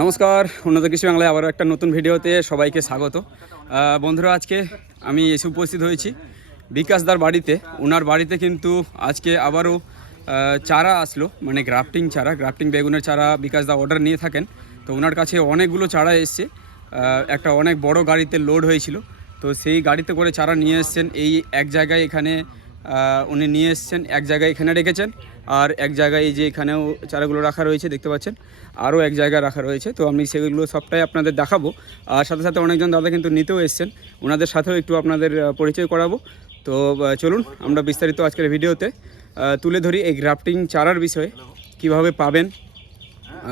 নমস্কার, উন্নত কৃষি বাংলায় আবারও একটা নতুন ভিডিওতে সবাইকে স্বাগত। বন্ধুরা, আজকে আমি এসে উপস্থিত হয়েছি বিকাশদার বাড়িতে। ওনার বাড়িতে কিন্তু আজকে আবারও চারা আসলো, মানে গ্রাফটিং বেগুনের চারা বিকাশদা অর্ডার নিয়ে থাকেন। তো ওনার কাছে অনেকগুলো চারা এসছে, একটা অনেক বড় গাড়িতে লোড হয়েছিল। তো সেই গাড়িতে করে চারা নিয়ে এসছেন। এই এক জায়গায় এখানে উনি নিয়ে এসছেন, এক জায়গায় এখানে রেখেছেন, আর এক জায়গায় এই যে এখানেও চারাগুলো রাখা রয়েছে দেখতে পাচ্ছেন, আরও এক জায়গায় রাখা রয়েছে। তো আমি সেগুলো সবটাই আপনাদের দেখাবো। আর সাথে সাথে অনেকজন দাদা কিন্তু নিতেও এসছেন, ওনাদের সাথেও একটু আপনাদের পরিচয় করাবো। তো চলুন আমরা বিস্তারিত আজকের ভিডিওতে তুলে ধরি এই গ্রাফটিং চারার বিষয়ে, কিভাবে পাবেন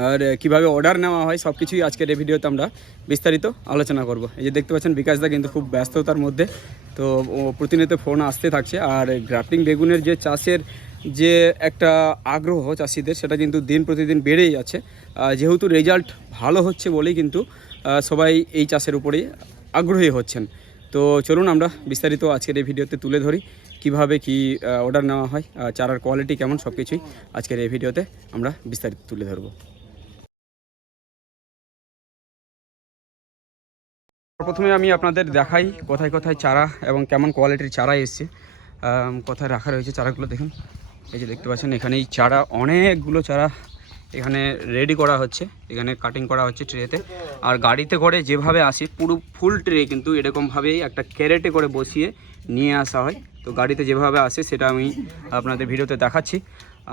আর কিভাবে অর্ডার নেওয়া হয়, সব কিছুই আজকের এই ভিডিওতে আমরা বিস্তারিত আলোচনা করব। এই যে দেখতে পাচ্ছেন বিকাশদা কিন্তু খুব ব্যস্ততার মধ্যে, তো প্রতিনিয়ত ফোন আসতে থাকছে। আর গ্রাফটিং বেগুনের যে চাষের যে একটা আগ্রহ চাষিদের, সেটা কিন্তু দিন প্রতিদিন বেড়েই যাচ্ছে। যেহেতু রেজাল্ট ভালো হচ্ছে বলেই কিন্তু সবাই এই চাষের উপরেই আগ্রহী হচ্ছেন। তো চলুন আমরা বিস্তারিত আজকের এই ভিডিওতে তুলে ধরি কিভাবে কি অর্ডার নেওয়া হয়, চারার কোয়ালিটি কেমন, সব কিছুই আজকের এই ভিডিওতে আমরা বিস্তারিত তুলে ধরবো। প্রথমে আমি আপনাদের দেখাই কোথায় কোথায় চারা এবং কেমন কোয়ালিটির চারা এসছে, কোথায় রাখা রয়েছে চারাগুলো দেখুন। এই যে দেখতে পাচ্ছেন এখানে এই চারা, অনেকগুলো চারা এখানে রেডি করা হচ্ছে, এখানে কাটিং করা হচ্ছে ট্রেতে। আর গাড়িতে করে যেভাবে আসে পুরো ফুল ট্রে কিন্তু এরকমভাবেই একটা ক্যারেটে করে বসিয়ে নিয়ে আসা হয়। তো গাড়িতে যেভাবে আসে সেটা আমি আপনাদের ভিডিওতে দেখাচ্ছি।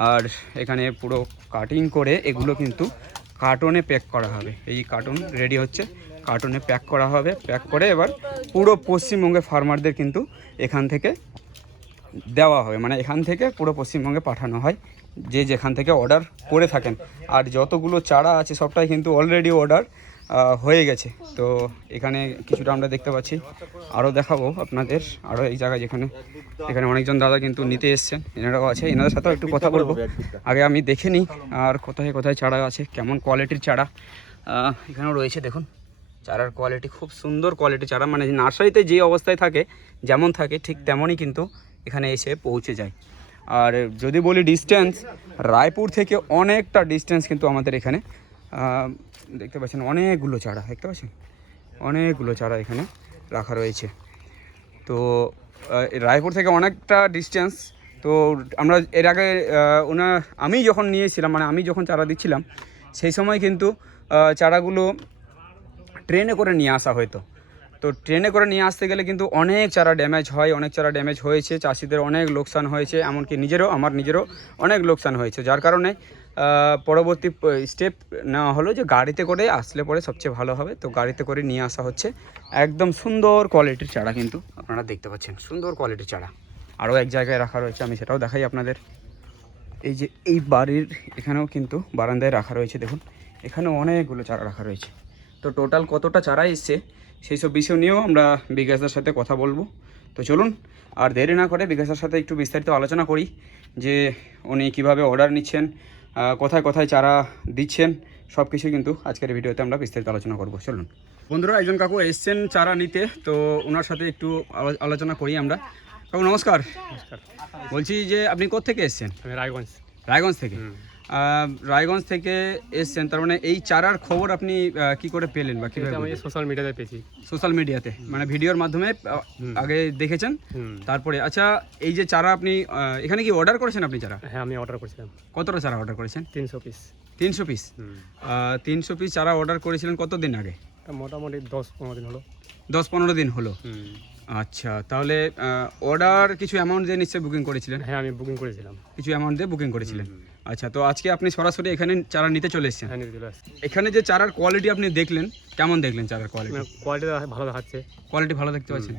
আর এখানে পুরো কাটিং করে এগুলো কিন্তু কার্টনে প্যাক করা হবে। এই কার্টন রেডি হচ্ছে, কার্টনে প্যাক করা হবে। প্যাক করে এবার পুরো পশ্চিমবঙ্গের ফার্মারদের কিন্তু এখান থেকে দেওয়া হবে, মানে এখান থেকে পুরো পশ্চিমবঙ্গে পাঠানো হয়, যে যেখান থেকে অর্ডার করে থাকেন। আর যতগুলো চারা আছে সবটাই কিন্তু অলরেডি অর্ডার হয়ে গেছে। তো এখানে কিছুটা আমরা দেখতে পাচ্ছি, আরও দেখাবো আপনাদের। আরও এই জায়গায় এখানে অনেকজন দাদা কিন্তু নিতে এসছেন, এনারাও আছে, এনাদের সাথেও একটু কথা বলবো। আগে আমি দেখে নিই আর কোথায় কোথায় চারা আছে, কেমন কোয়ালিটির চারা এখানেও রয়েছে। দেখুন চারার কোয়ালিটি খুব সুন্দর কোয়ালিটির চারা, মানে নার্সারিতে যে অবস্থায় থাকে যেমন থাকে ঠিক তেমনই কিন্তু এখানে এসে পৌঁছে যায়। আর যদি বলি ডিস্টেন্স, রায়পুর থেকে অনেকটা ডিস্টেন্স কিন্তু আমাদের এখানে। দেখতে পাচ্ছেন অনেকগুলো চারা, দেখতে পাচ্ছেন অনেকগুলো চারা এখানে রাখা রয়েছে। তো রায়পুর থেকে অনেকটা ডিস্টেন্স। তো আমরা এর আগে আমি যখন নিয়েছিলাম, মানে আমি যখন চারা দিচ্ছিলাম সেই সময় কিন্তু চারাগুলো ট্রেনে করে নিয়ে আসা হতো। তো ট্রেনে করে নিয়ে আসতে গেলে কিন্তু অনেক চারা ড্যামেজ হয়, অনেক চারা ড্যামেজ হয়েছে, চাষিদের অনেক লোকসান হয়েছে, এমনকি আমার নিজেরও অনেক লোকসান হয়েছে। যার কারণে পরবর্তী স্টেপ নেওয়া হলো যে গাড়িতে করে আসলে পরে সবচেয়ে ভালো হবে। তো গাড়িতে করে নিয়ে আসা হচ্ছে একদম সুন্দর কোয়ালিটির চারা, কিন্তু আপনারা দেখতে পাচ্ছেন সুন্দর কোয়ালিটির চারা। আরও এক জায়গায় রাখা রয়েছে, আমি সেটাও দেখাই আপনাদের। এই যে এই বাড়ির এখানেও কিন্তু বারান্দায় রাখা রয়েছে, দেখুন এখানেও অনেকগুলো চারা রাখা রয়েছে। তো টোটাল কতটা চারা এসছে সেই সব বিষয় নিয়েও আমরা বিকাশদার সাথে কথা বলবো। তো চলুন আর দেরি না করে বিকাশদার সাথে একটু বিস্তারিত আলোচনা করি যে উনি কীভাবে অর্ডার নিচ্ছেন, কোথায় কোথায় চারা দিচ্ছেন, সব কিছুই কিন্তু আজকের ভিডিওতে আমরা বিস্তারিত আলোচনা করব। চলুন বন্ধুরা, একজন কাকু এসছেন চারা নিতে, তো ওনার সাথে একটু আলোচনা করি আমরা। কাকু নমস্কার। নমস্কার। বলছি যে আপনি কোত্থেকে এসছেন? আমি রায়গঞ্জ। রায়গঞ্জ থেকে? রায়গঞ্জ থেকে এসছেন, তার মানে এই চারার খবর আপনি কি করে পেলেন বা কীভাবে? আমি সোশ্যাল মিডিয়াতে পেয়েছি। সোশ্যাল মিডিয়াতে, মানে ভিডিওর মাধ্যমে আগে দেখেছেন, তারপরে আচ্ছা এই যে চারা আপনি এখানে কি অর্ডার করেছেন আপনি চারা? হ্যাঁ, আমি অর্ডার করেছিলাম। কতটা চারা অর্ডার করেছেন? 300 পিস। 300 পিস? 300 পিস চারা অর্ডার করেছিলেন কতদিন আগে? মোটামুটি 10-15 দিন হলো। 10-15 দিন হলো। আচ্ছা, তাহলে অর্ডার কিছু অ্যামাউন্ট দিয়ে নিশ্চয়ই বুকিং করেছিলেন? হ্যাঁ, আমি বুকিং করেছিলাম। কিছু অ্যামাউন্ট দিয়ে বুকিং করেছিলেন। আচ্ছা, তো আজকে আপনি সরাসরি এখানে চারা নিতে চলে এসেছেন? হ্যাঁ, নিতে চলে আসছি। এখানে যে চারার কোয়ালিটি আপনি দেখলেন, কেমন দেখলেন চারার কোয়ালিটি? কোয়ালিটি ভালো দেখাচ্ছে। কোয়ালিটি ভালো দেখতে পাচ্ছেন?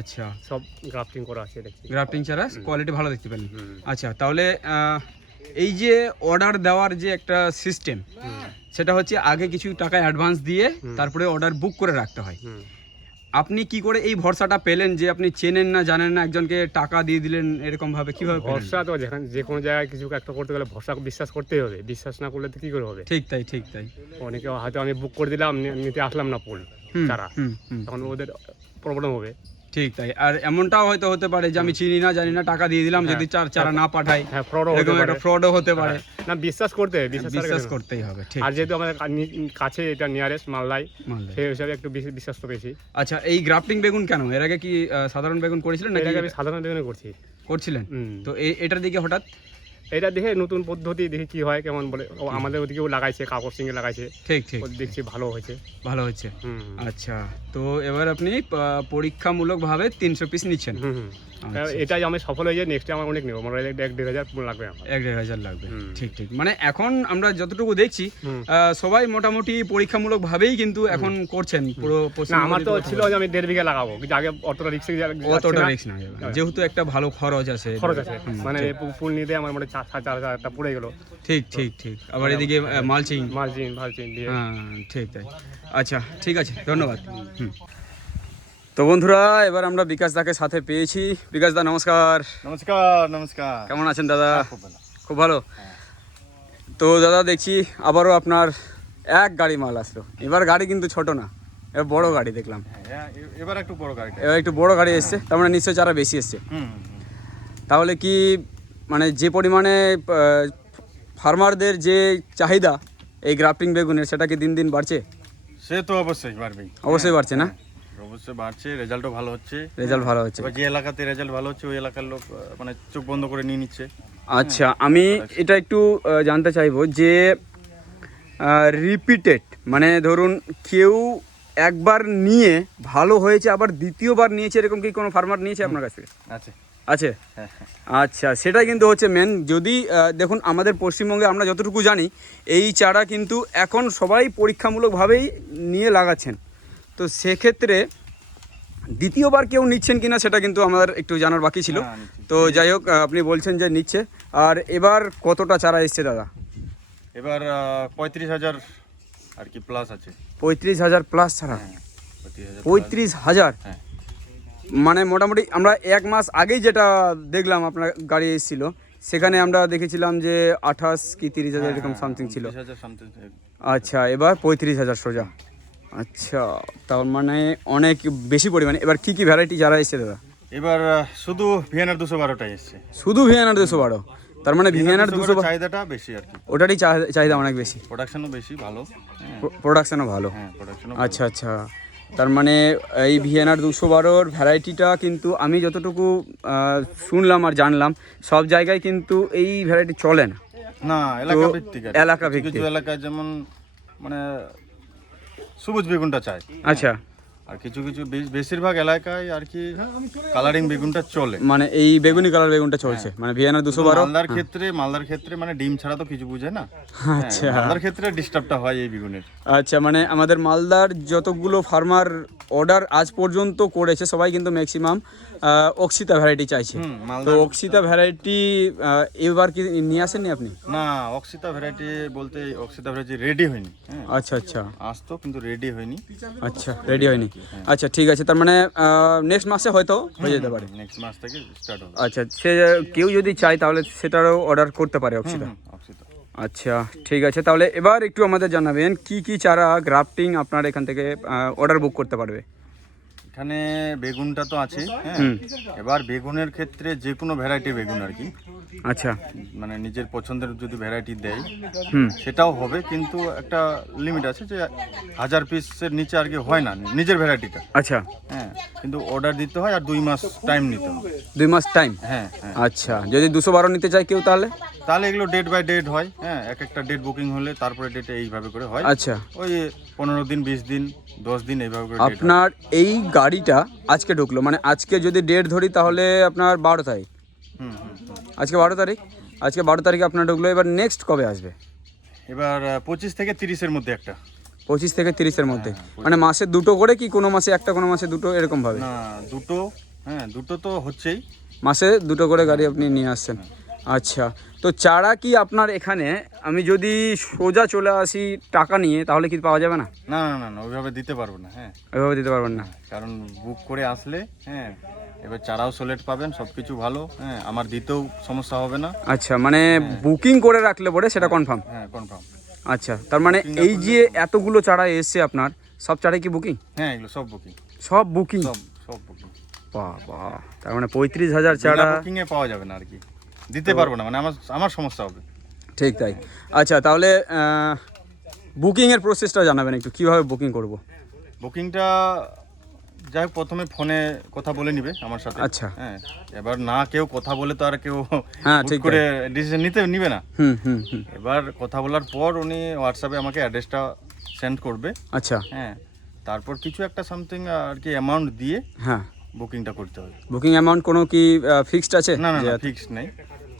আচ্ছা, সব গ্রাফটিং করা আছে দেখছি। গ্রাফটিং চারা কোয়ালিটি ভালো দেখতে পেলেন। আচ্ছা, তাহলে এই যে অর্ডার দেওয়ার যে একটা সিস্টেম, সেটা হচ্ছে আগে কিছু টাকা অ্যাডভান্স দিয়ে তারপরে অর্ডার বুক করে রাখতে হয়। আপনি কি করে এই ভরসাটা পেলেন যে আপনি চেনেন না জানেন না, একজনকে টাকা দিয়ে দিলেন এরকম ভাবে? কিভাবে ভরসা তো যে কোনো জায়গায় কিছু একটা করতে গেলে ভরসা বিশ্বাস করতেই হবে। বিশ্বাস না করলে তো কি করে হবে? ঠিক তাই, ঠিক তাই। অনেকে হয়তো আমি বুক করে দিলাম, নিতে আসলাম না ফুল চারা, তখন ওদের প্রবলেম হবে। ঠিক তাই। আর এমনটাও হয়তো হতে পারে যে আমি চিনি না জানি না টাকা দিয়ে দিলাম, যদি চারা না পাঠাই, হ্যাঁ ফ্রডও হতে এরকম পারে। একটা ফ্রডও হতে পারে। না বিশ্বাস করতে হবে, বিশ্বাস করতেই হবে, ঠিক। আর যেহেতু আমাদের কাছে এটা নিয়ারেস্ট মালদায়, মালদা। সেই হিসাবে একটু বিশ্বাস তো বেশি। আচ্ছা, এই গ্রাফটিং বেগুন কেন? এর আগে কি সাধারণ বেগুন করেছিলেন নাকি? এটাকে আমি সাধারণ বেগুনে করছি। করছিলেন, তো এটার দিকে হঠাৎ? এটা দেখে নতুন পদ্ধতি দেখি কি হয় কেমন বলে, আমাদের ওদিকেও লাগাইছে, কাকর সিংহে লাগাইছে, ঠিক ঠিক, দেখছি ভালো হয়েছে। ভালো হচ্ছে। আচ্ছা, তো এবার আপনি পরীক্ষামূলকভাবে 300 পিস নিচ্ছেন। এটাই আমি সফল হয়ে যাই, নেক্সটে আমার অনেক নেবো, আমার 1-1.5 লাগবে আমার। 1-1.5 লাগবে, ঠিক ঠিক। মানে এখন আমরা যতটুকু দেখছি সবাই মোটামুটি পরীক্ষামূলকভাবেই কিন্তু এখন করছেন পুরো না, আমার তো ছিল যে আমি 1.5 বিঘা লাগাবো, কিন্তু আগে অতটা রিস্ক না, যেহেতু একটা ভালো খরচ আছে। মানে ফুল নিতে আমার মানে 4,000 টাকা পড়ে গেল। ঠিক ঠিক ঠিক, আবার এদিকে মালচিং দিয়ে। হ্যাঁ ঠিক তাই। আচ্ছা ঠিক আছে, ধন্যবাদ। তো বন্ধুরা, এবার আমরা বিকাশ দাকে সাথে পেয়েছি। বিকাশ দা নমস্কার। নমস্কার। কেমন আছেন দাদা? খুব ভালো। তো দাদা দেখছি আবারও আপনার এক গাড়ি মাল আসলো। এবার গাড়ি কিন্তু ছোট না, এবার বড় গাড়ি দেখলাম। এবার একটু বড় গাড়ি, এবার একটু বড় গাড়ি এসছে, তার মানে নিশ্চয়ই চারা বেশি এসছে। তাহলে কি মানে যে পরিমাণে ফার্মারদের যে চাহিদা এই গ্রাফটিং বেগুনের, সেটা কি দিন দিন বাড়ছে? সে তো অবশ্যই বাড়বেই, অবশ্যই বাড়ছে না? অবশ্যই বাড়ছে, রেজাল্টও ভালো হচ্ছে। রেজাল্ট ভালো হচ্ছে, যে এলাকাতে রেজাল্ট ভালো হচ্ছে ওই এলাকার লোক মানে চোখ বন্ধ করে নিয়ে নিচ্ছে। আচ্ছা, আমি এটা একটু জানতে চাইবো যে রিপিটেড, মানে ধরুন কেউ একবার নিয়ে ভালো হয়েছে আবার দ্বিতীয়বার নিয়েছে, এরকম কি কোনো ফার্মার নিয়েছে আপনার কাছ থেকে? আছে আছে। আচ্ছা, সেটাই কিন্তু হচ্ছে মেন। যদি দেখুন আমাদের পশ্চিমবঙ্গে আমরা যতটুকু জানি এই চারা কিন্তু এখন সবাই পরীক্ষামূলকভাবেই নিয়ে লাগাচ্ছেন। তো সেক্ষেত্রে দ্বিতীয়বার কেউ নিচ্ছেন কিনা সেটা কিন্তু আমার একটু জানার বাকি ছিল। তো যাই হোক, আপনি বলছেন যে নিচ্ছে। আর এবার কতটা চারা এসছে দাদা? এবার 35,000 আর কি প্লাস আছে। 35,000 প্লাস ছাড়া? 35,000? হ্যাঁ। মানে মোটামুটি আমরা 1 মাস আগেই যেটা দেখলাম আপনার গাড়ি এসেছিল, সেখানে আমরা দেখেছিলাম যে 28 কি 30,000 এরকম সামথিং ছিল। আচ্ছা, এবার 35,000 সোজা। আচ্ছা, তার মানে অনেক বেশি পরিমাণে। এবার কি কি ভ্যারাইটি চারা এসছে দাদা? এবার শুধু ভিএনআর 212টাই এসছে। শুধু ভিএনআর 212? তার মানে ভিএনআর 212 চাহিদাটা বেশি আর কি, ওটারই চাহিদা অনেক বেশি, প্রোডাকশনও বেশি ভালো। প্রোডাকশনও ভালো। হ্যাঁ, প্রোডাকশনও। আচ্ছা আচ্ছা, তার মানে এই ভিএনআর 212-র ভ্যারাইটিটা কিন্তু আমি যতটুকু শুনলাম আর জানলাম, সব জায়গায় কিন্তু এই ভ্যারাইটি চলে না। না, এলাকা ভিত্তিক। এলাকা ভিত্তিক কিছু এলাকায় যেমন মানে সবুজ বেগুনটা চায়। আচ্ছা। আর কিছু কিছু বেশিরভাগ এলাকায় আর কি কালারিং বেগুনটা চলে, মানে এই বেগুনি কালার বেগুনটা চলছে, মানে ভিএনআর 212। মালদার ক্ষেত্রে মানে ডিম ছাড়া তো কিছু বুঝে না। আচ্ছা, মালদার ক্ষেত্রে ডিস্টার্বটা হয় এই বেগুনের। আচ্ছা, মানে আমাদের মালদার যতগুলো ফার্মার অর্ডার আজ পর্যন্ত করেছে সবাই কিন্তু ম্যাক্সিমাম অক্সিতা ভ্যারাইটি চাইছে। তো অক্সিতা ভ্যারাইটি এবার কি নিয়ে আসেননি আপনি? না, অক্সিতা ভ্যারাইটি বলতে অক্সিতা ভ্যারাইটি রেডি হয়নি। আচ্ছা আচ্ছা, আসতো কিন্তু রেডি হয়নি। আচ্ছা, রেডি হয়নি। আচ্ছা ঠিক আছে, তার মানে নেক্সট মাসে হয়তো হয়ে যেতে পারে। নেক্সট মাস থেকে স্টার্ট হবে। আচ্ছা, সে কেউ যদি চায় তাহলে সেটারও অর্ডার করতে পারে অক্সিতা। আচ্ছা ঠিক আছে, তাহলে এবার একটু আমাদের জানাবেন কি কি চারা গ্রাফটিং আপনার এখান থেকে অর্ডার বুক করতে পারবে? এখানে বেগুনটা তো আছে, এবার বেগুনের ক্ষেত্রে যে কোনো ভ্যারাইটি বেগুন আর কি। আচ্ছা, মানে নিজের পছন্দের যদি ভ্যারাইটি দেয় সেটাও হবে, কিন্তু একটা লিমিট আছে যে 1000 পিসের নিচে আর কি হয় না নিজের ভ্যারাইটিটা। আচ্ছা, হ্যাঁ, কিন্তু অর্ডার দিতে হয় আর 2 মাস টাইম নিতে হবে। 2 মাস টাইম? হ্যাঁ। আচ্ছা, যদি 212 নিতে চায় কেউ তাহলে? এগুলো ডেট বাই ডেট হয়। হ্যাঁ, একটা ডেট বুকিং হলে তারপরে ডেটে এইভাবে করে হয়। আচ্ছা, ওই 15 দিন, 20 দিন, 10 দিন এইভাবে করে। আপনার এই গাড়িটা আজকে ঢুকলো, মানে আজকে যদি ডেট ধরি তাহলে আপনার 12 তারিখ। আজকে 12 তারিখ, আজকে 12 তারিখে আপনার ঢুকলো। এবার নেক্সট কবে আসবে? এবার 25 থেকে 30-এর মধ্যে একটা। 25 থেকে 30-এর মধ্যে? মানে মাসে দুটো করে কি কোনো মাসে একটা কোনো মাসে দুটো এরকম ভাবে? না, দুটো। হ্যাঁ, দুটো তো হচ্ছেই, মাসে দুটো করে গাড়ি আপনি নিয়ে আসছেন। আচ্ছা, তো চারা কি আপনার এখানে আমি যদি সোজা চলে আসি টাকা নিয়ে তাহলে কি পাওয়া যাবে না? না না না না, ওইভাবে দিতে পারবো না। হ্যাঁ, ওইভাবে দিতে পারবেন না, কারণ বুক করে আসলে এবার চারাও সোলেট পাবেন, সব কিছু ভালো। হ্যাঁ, আমার দিতেও সমস্যা হবে না। আচ্ছা, মানে বুকিং করে রাখলে পরে সেটা কনফার্ম? হ্যাঁ, কনফার্ম। আচ্ছা, তার মানে এই যে এতগুলো চারা এসছে আপনার, সব চারাই কি বুকিং? হ্যাঁ, এগুলো সব বুকিং। সব বুকিং? সব বুকিং। বাবা, তার মানে 35,000 চারা। বুকিং এ পাওয়া যাবে না আর কি, দিতে পারবো না, মানে আমার সমস্যা হবে। ঠিক তাই। আচ্ছা, তাহলে বুকিংয়ের প্রসেসটা জানাবেন একটু, কীভাবে বুকিং করব? বুকিংটা যাই হোক প্রথমে ফোনে কথা বলে নিবে আমার সাথে। আচ্ছা। হ্যাঁ, এবার না কেউ কথা বলে তো আর কেউ হ্যাঁ, হুট ঠিক করে ডিসিশন নিবে না। হুম হুম হুম। এবার কথা বলার পর উনি হোয়াটসঅ্যাপে আমাকে অ্যাড্রেসটা সেন্ড করবে। আচ্ছা। হ্যাঁ, তারপর কিছু একটা সামথিং আর কি অ্যামাউন্ট দিয়ে হ্যাঁ, বুকিংটা করতে হবে। বুকিং অ্যামাউন্ট কোনো কি ফিক্সড আছে? না না যে না, ফিক্সড নেই।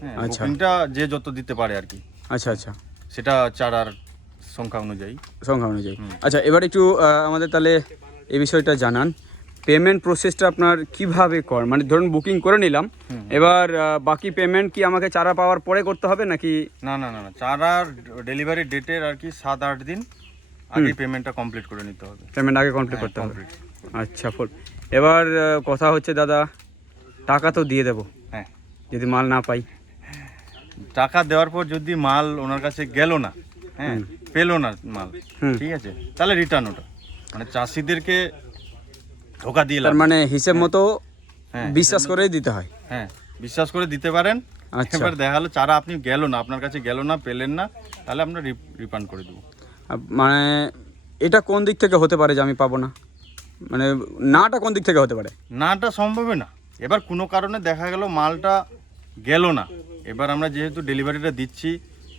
হ্যাঁ, আচ্ছা। বুকিংটা যে যত দিতে পারে আর কি, আচ্ছা আচ্ছা, সেটা চারার সংখ্যা অনুযায়ী। সংখ্যা অনুযায়ী। আচ্ছা, এবার একটু আমাদের তাহলে এই বিষয়টা জানান, পেমেন্ট প্রসেসটা আপনার কিভাবে করেন? মানে ধরুন বুকিং করে নিলাম, এবার বাকি পেমেন্ট কি আমাকে চারা পাওয়ার পরে করতে হবে নাকি? না না না না, চারার ডেলিভারি ডেটের আর কি 7-8 দিন আগে পেমেন্টটা কমপ্লিট করে নিতে হবে। পেমেন্ট আগে কমপ্লিট করতে হবে। কমপ্লিট। আচ্ছা, ফুল। এবার কথা হচ্ছে দাদা, টাকা তো দিয়ে দেবো হ্যাঁ, যদি মাল না পাই? টাকা দেওয়ার পর যদি মাল ওনার কাছে গেল না, হ্যাঁ, পেলো না মাল, ঠিক আছে, তাহলে রিটার্ন ওটা, মানে চাষিদেরকে ধোকা দিয়ে লাভ তার নেই। মানে হিসেব মতো হ্যাঁ, বিশ্বাস করেই দিতে হয়। হ্যাঁ, বিশ্বাস করে দিতে পারেন। আচ্ছা। এবার দেখা গেলো চারা আপনি গেল না, আপনার কাছে গেল না, পেলেন না, তাহলে আমরা রিফান্ড করে দেবো। মানে এটা কোন দিক থেকে হতে পারে যে আমি পাবো না? মানে নাটা কোন দিক থেকে হতে পারে? নাটা সম্ভবই না। এবার কোনো কারণে দেখা গেল মালটা গেল না, এবার আমরা যেহেতু ডেলিভারিটা দিচ্ছি,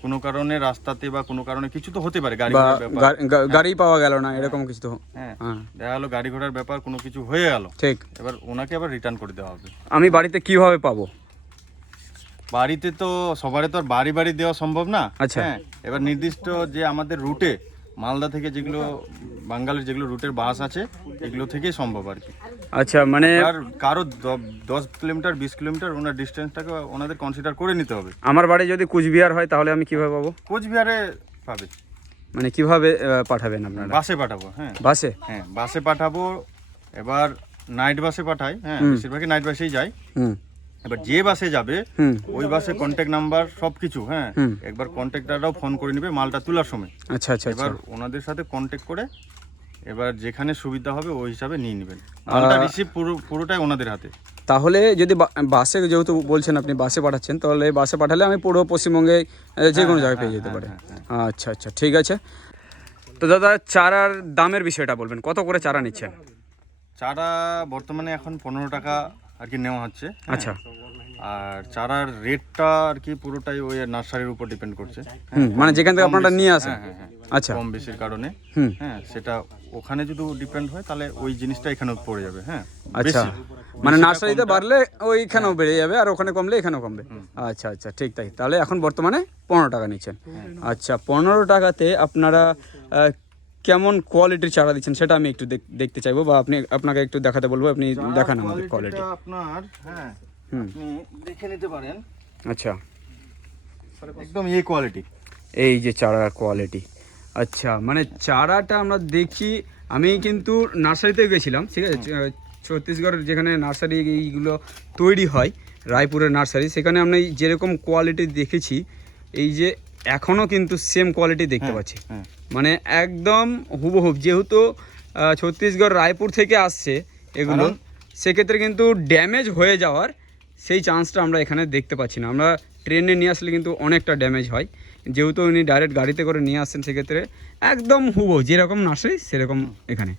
কোনো কারণে রাস্তাতে বা কোনো কারণে কিছু তো হতে পারে, গাড়ি বা ঘোড়ার ব্যাপার, গাড়ি পাওয়া গেল না, এরকম কিছু তো। হ্যাঁ, হ্যাঁ, দেখা গেলো গাড়ি ঘোড়ার ব্যাপার কোনো কিছু হয়ে গেল, ঠিক। এবার ওনাকে আবার রিটার্ন করে দেওয়া হবে। আমি বাড়িতে কিভাবে পাবো? বাড়িতে তো সবারই তো আর বাড়ি বাড়ি দেওয়া সম্ভব না। আচ্ছা। হ্যাঁ, এবার নির্দিষ্ট যে আমাদের রুটে মালদা থেকে যেগুলো বাঙ্গালের যেগুলো রুটের বাস আছে, এগুলো থেকেই সম্ভব আর কি। আচ্ছা, মানে আর কারো 10 কিলোমিটার 20 কিলোমিটার ওনার ডিস্টেন্সটাকে ওনাদের কনসিডার করে নিতে হবে। আমার বাড়ি যদি কুচবিহার হয় তাহলে আমি কিভাবে পাবো? কোচবিহারে পাবে। মানে কিভাবে পাঠাবেন আপনারা? বাসে পাঠাবো। হ্যাঁ বাসে? হ্যাঁ, বাসে পাঠাবো। এবার নাইট বাসে পাঠাই, হ্যাঁ, বেশিরভাগই নাইট বাসেই যায়। হুম এবার যে বাসে যাবে হুম। ওই বাসে কন্ট্যাক্ট নাম্বার সব কিছু, হ্যাঁ, একবার কন্ট্যাক্টাররাও ফোন করে নেবে মালটা তোলার সময়। আচ্ছা আচ্ছা আচ্ছা। এবার ওনাদের সাথে কন্ট্যাক্ট করে এবার যেখানে সুবিধা হবে ওই হিসাবে নিয়ে নেবেন। মালটা রিসিভ পুরোটাই ওনাদের হাতে। তাহলে যদি বাসে, যেহেতু বলছেন আপনি বাসে পাঠাচ্ছেন, তাহলে বাসে পাঠালে আমি পুরো পশ্চিমবঙ্গে যে কোনো জায়গায় পেয়ে যেতে পারে। আচ্ছা আচ্ছা, ঠিক আছে। তো দাদা, চারার দামের বিষয়টা বলবেন, কত করে চারা নিচ্ছেন? চারা বর্তমানে এখন 15 টাকা আর কি নেওয়া হচ্ছে। হ্যাঁ। আচ্ছা। আর চারার রেটটা আর কি পুরোটাই ওই নার্সারির উপর ডিপেন্ড করছে। মানে যেখান থেকে আপনারা নিয়ে আসেন। হ্যাঁ হ্যাঁ, আচ্ছা। কম বেশির কারণে, হুম। হ্যাঁ, সেটা ওখানে যদি ডিপেন্ড হয় তাহলে ওই জিনিসটা এখানেও পড়ে যাবে। হ্যাঁ, আচ্ছা, বেশি। মানে বেশিটা নার্সারিতে কমটা- বাড়লে ওইখানেও বেড়ে যাবে, আর ওখানে কমলে এখানেও কমবে। আচ্ছা আচ্ছা, ঠিক তাই। তাহলে এখন বর্তমানে 15 টাকা নিচ্ছেন। আচ্ছা, 15 টাকাতে আপনারা কেমন কোয়ালিটির চারা দিচ্ছেন সেটা আমি একটু দেখতে চাইবো, বা আপনাকে একটু দেখাতে বলবো, আপনি দেখান আমাদের কোয়ালিটি। কোয়ালিটিটা আপনার, হ্যাঁ, আপনি দেখে নিতে পারেন। আচ্ছা, একদম এই কোয়ালিটি। এই যে চারার কোয়ালিটি। আচ্ছা, মানে চারাটা আমরা দেখি, আমি কিন্তু নার্সারিতে গেছিলাম, ঠিক আছে, ছত্তিশগড়ের যেখানে নার্সারি এইগুলো তৈরি হয়, রায়পুরের নার্সারি, সেখানে আমি যেরকম কোয়ালিটি দেখেছি, এই যে এখনও কিন্তু সেম কোয়ালিটি দেখতে পাচ্ছি। মানে একদম হুবহুব, যেহেতু ছত্তিশগড় রায়পুর থেকে আসছে এগুলো, সেক্ষেত্রে কিন্তু ড্যামেজ হয়ে যাওয়ার সেই চান্সটা আমরা এখানে দেখতে পাচ্ছি না। আমরা ট্রেনে নিয়ে আসলে কিন্তু অনেকটা ড্যামেজ হয়, যেহেতু উনি ডাইরেক্ট গাড়িতে করে নিয়ে আসছেন, সেক্ষেত্রে একদম হুবহু যেরকম নার্সারি সেরকম এখানে।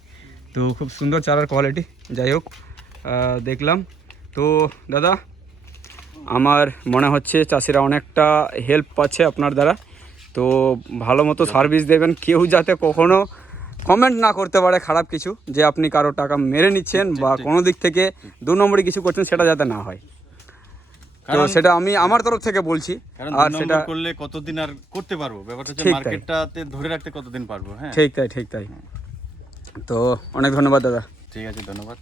তো খুব সুন্দর চারার কোয়ালিটি। যাই হোক, দেখলাম তো দাদা, আমার মনে হচ্ছে চাষিরা অনেকটা হেল্প পাচ্ছে আপনার দ্বারা। তো ভালো মতো সার্ভিস দেবেন, কেউ যাতে কখনো কমেন্ট না করতে পারে খারাপ কিছু, যে আপনি কারো টাকা মেরে নিচ্ছেন বা কোনো দিক থেকে 2 নম্বরই কিছু করছেন, সেটা যাতে না হয়। তো সেটা আমি আমার তরফ থেকে বলছি। আর সেটা করলে কতদিন আর করতে পারবো, ব্যাপারটা হচ্ছে মার্কেটটাতে ধরে রাখতে কতদিন পারবো। হ্যাঁ, ঠিক তাই, ঠিক তাই। তো অনেক ধন্যবাদ দাদা। ঠিক আছে, ধন্যবাদ।